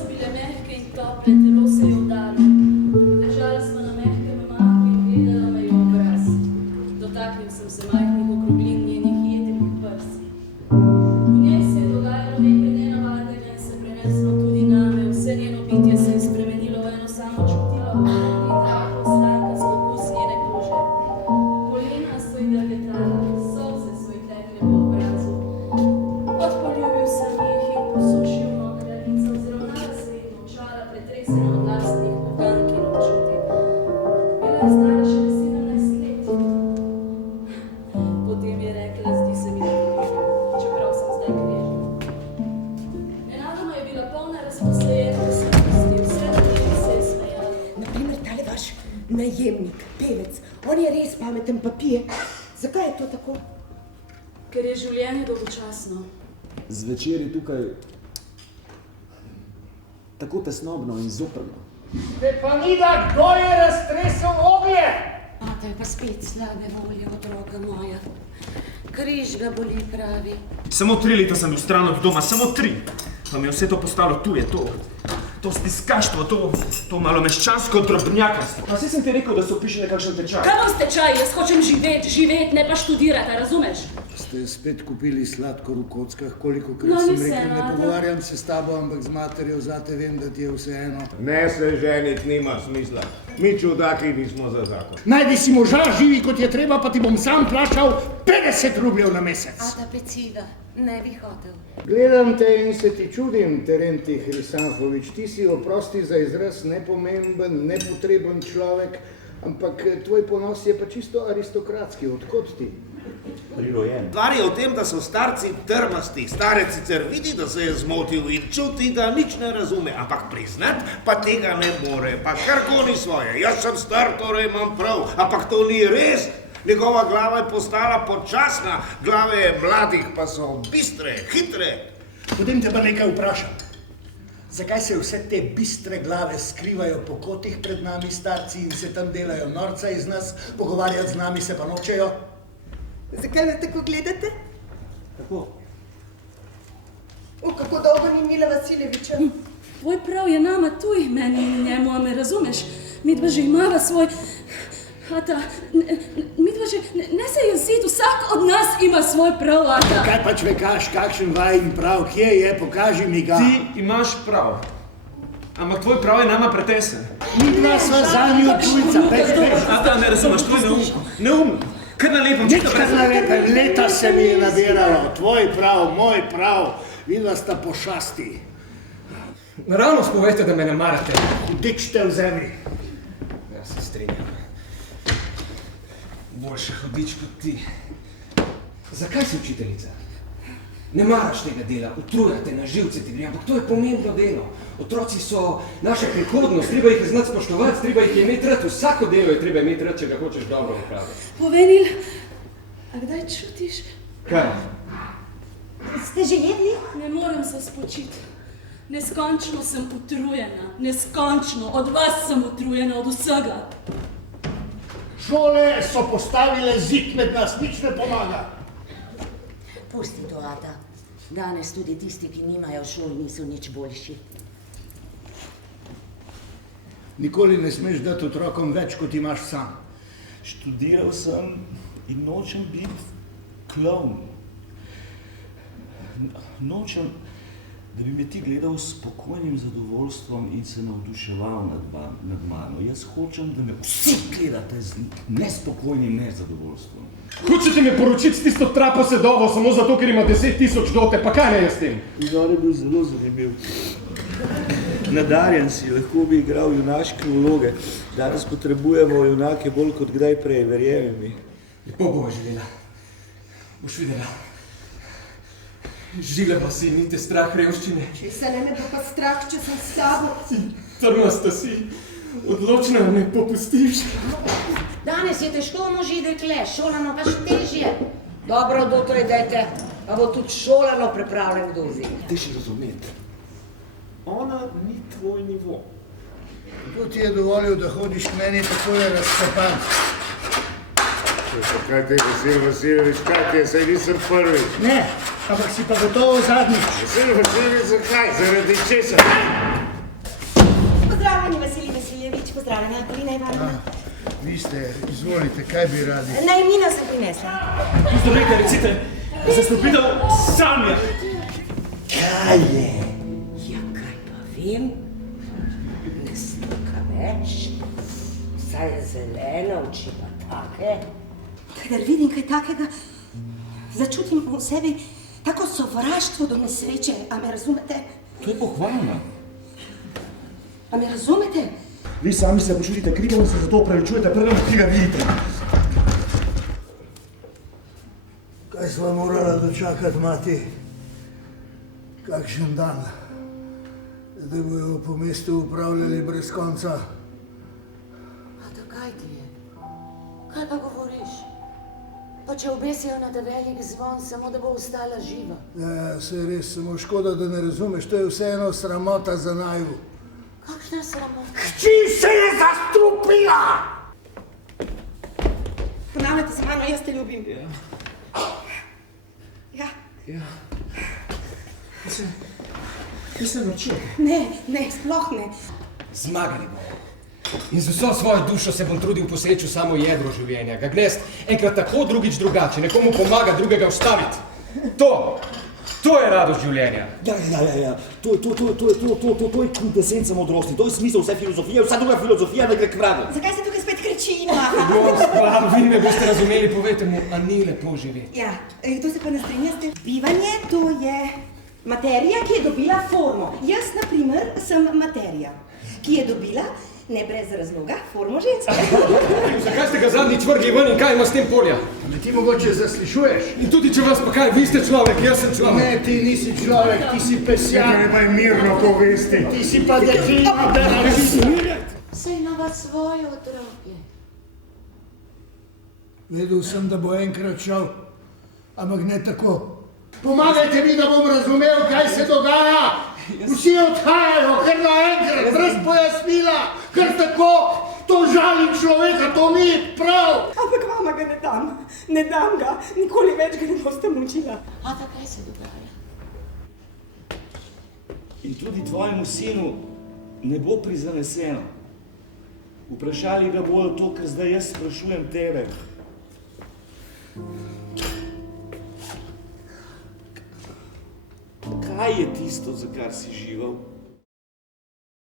so bile mehke in tople, telo se je udarilo. Ležala sva na mehkem mahu in gledala me je obraz. Dotaknil sem se majhnih okroglin njenih jedrnih prsi. V njej se je dogajalo nekaj nenavadnega in se preneslo tudi name. Vse njeno bitje se je spremenilo v eno samo čutilo in tako slanka z okus njene kože. Kolena so ji drgetala, solze so ji tekle po obrazu. Odpoljubil sem jih in posušil mokre lice, vzravnala se in molčala, pretresena od lastnih pogank in občuti. Bila je stara še 17 let. Potem je rekla, zdi se mi, da ljubim, čeprav sem zdaj križna. Nenadoma je bila polna razposljenosti, vse do njih se je smejala. Naprimer, tale vaš najemnik, pevec, on je res pameten pa pije. Zakaj je to tako? Ker je življenje dolgočasno. Zvečer je tukaj tako tesnobno in zoprno. Te pa ni da, kdo je raztresel oglje? Ata je pa spet slabe volje, otroka moja. Križ ga boli, pravi. Samo 3 leta sem bil stran od doma, samo 3. Pa mi je vse to postalo tuje, to stiskaštvo, to malomeščansko drobnjakarstvo. Pa saj sem ti rekel, da se upiše nekakšen tečaj. Kaj bom s tečaj? Jaz hočem živeti, ne pa študirati, razumeš? Ste spet kupili sladkor v kockah, kolikokrat No, sem ni rekel, vseeno, ne Ata. pogovarjam se s tabo, ampak z materjo, zate vem, da ti je vseeno. Ne se ženiti nima smisla. Mi čudaki nismo za zakon. Najdi si moža, živi kot je treba, pa ti bom sam plačal 50 rubljev na mesec. Ata peciva, ne bi hotel. Gledam te in se ti čudim, Terenti Hrisanfovič, ti si, oprosti za izraz, nepomemben, nepotreben človek, ampak tvoj ponos je pa čisto aristokratski, odkot ti? Prirojen. Stvar je v tem, da so starci trmasti. Starec sicer vidi, da se je zmotil in čuti, da nič ne razume, ampak priznat pa tega ne more, pa kar goni svoje. Jaz sem star, torej imam prav, ampak to ni res. Njegova glava je postala počasna, glave mladih pa so bistre, hitre. Potem te pa nekaj vprašam. Zakaj se vse te bistre glave skrivajo po kotih pred nami, starci, in se tam delajo norca iz nas, pogovarjati z nami se pa nočejo? Zakaj me tako gledate? Kako? Kako dolgo ni Mila Vasiljeviča? Tvoj prav je nama tuj, meni in njemu, a me razumeš? Midva že imava svoj... Ata, midva že... Ne se jeziti, vsak od nas ima svoj prav, Ata. Kaj pač vekaš, kakšen vajin prav, kje je, pokaži mi ga. Ti imaš prav, ampak tvoj prav je nama pretesen. Midva sva zanju tujca, pet veš. Ata, ne razumeš, to je neumno. Kar na lepem, Nič kar na lepem, leta se mi je nabiralo, tvoj prav, moj prav, vidva sta pošasti. Naravno spovejte, da me ne marate. Hudič te v zemlji. Ja, se strinjam. Boljše hudič kot ti. Zakaj si učiteljica? Ne maraš tega dela, utrujate na živce ti gre, ampak to je pomembno delo. Otroci so naša prihodnost, treba jih znati spoštovati, treba jih imeti rad, vsako delo je treba imeti rad, če ga hočeš dobro opraviti. Povenil, a kdaj čutiš? Kaj? Ste že jedli? Ne morem se spočiti. Neskončno sem utrujena, neskončno. Od vas sem utrujena, od vsega. Šole so postavile zid med nas, nič ne pomaga. Pusti to, Ata. Danes tudi tisti, ki nimajo šol, niso nič boljši. Nikoli ne smeš dati otrokom več, kot imaš sam. Študiral sem in nočem biti klovn. Nočem, da bi me ti gledal s spokojnim zadovoljstvom in se navduševal nad mano. Jaz hočem, da me vsi gledate z nespokojnim nezadovoljstvom. Hočete me poročiti s tisto trapo sedovo samo zato, ker ima 10.000 dote, pa kaj ne je s tem? Igor je bil zelo zanimiv. Nadarjen si, lahko bi igral junaške vloge. Danes potrebujemo junake bolj kot kdaj prej, verjemi mi. Lepo bova živela. Boš videla. Žileva si, ni te strah revščine. Če se ne bo pa strah, če sem s tabo. Trmasta si. Odločna ne popustiš. Danes je težko moži dekle, šolano pa še težje. Dobro, doktor, dajte, pa bo tudi šolano pripravljen kdo vzeti. Ti še razumeti. Ona ni tvoj nivo. Kdo ti je dovolil, da hodiš k meni takole razcapan? Kaj te je, Vasil Vasiljevič, kaj te je, saj nisem prvi. Ne, ampak si pa gotovo zadnjič. Vasil Vasiljevič, zakaj? Zaradi česa? Pozdravljeni, Vasilij Vasiljevič, pozdravljena, Polina Ivanovna. Vi ste, izvolite, kaj bi radi? Najemnino sem prinesla. Pozdravite, recite, da sem stopitev Sanja. Kaj je? Ja, kaj pa vem? Ne sluka več. Vsaj je zelena, oči pa take. Kadar vidim kaj takega, začutim v sebi tako sovraštvo do nesreče, a me razumete? To je pohvalno. A me razumete? Vi sami se počutite krivo in se zato opravičujete, preden tega vidite. Kaj sva morala dočakati, mati? Kakšen dan? Zdaj bojo po mestu upravljali brez konca. A to kaj ti je? Kaj pa govoriš? Pa če obesijo na ta velik zvon, samo da bo ostala živa. Ja, se res, samo škoda, da ne razumeš, to je vseeno sramota za naju. Kakšna sramota? Hči se je zastrupila! Ponavljate za mano, jaz te ljubim. Ja. Kaj se naučil? Ne, sploh ne. Zmagali bomo. In z vso svojo dušo se bom trudil poseči v samo jedro življenja. Ga gnest enkrat tako, drugič drugače. Nekomu pomaga, drugega ustaviti. To je radost življenja. Ja. To je kvintesenca modrosti, to je smisel vse filozofije, vsa druga filozofija ne gre k vragu. Zakaj se tukaj spet kriči in Gospa, vi me boste razumeli, povejte mu, a ni lepo živeti. Ja, to se pa ne strinja s tem. Bivanje, to je materija, ki je dobila formo. Jaz, na primer, sem materija, ki je dobila, ne brez razloga, formo ženske. Zakaj ste ga zadnjič vrgli ven in kaj ima s tem polja? Me ti mogoče zaslišuješ? In tudi če vas pa kaj, vi ste človek, jaz sem človek. Ne, ti nisi človek, ti si pesjak. Treba je mirno povesti. Ti si pa deklina, da Saj ima svoje otroke. Vedel sem, da bo enkrat šel, ampak ne tako. Pomagajte mi, da bom razumel, kaj se dogaja. Vsi odhajajo, kar naenkrat, brez pojasnila, kar tako. To žali človeka, to ni prav. Ampak vama ga ne dam ga, nikoli več ga ne boste mučila. A pa kaj se dogaja? In tudi tvojemu sinu ne bo prizaneseno. Vprašali ga bodo to, kar zdaj jaz sprašujem tebe. Kaj je tisto, za kar si živel?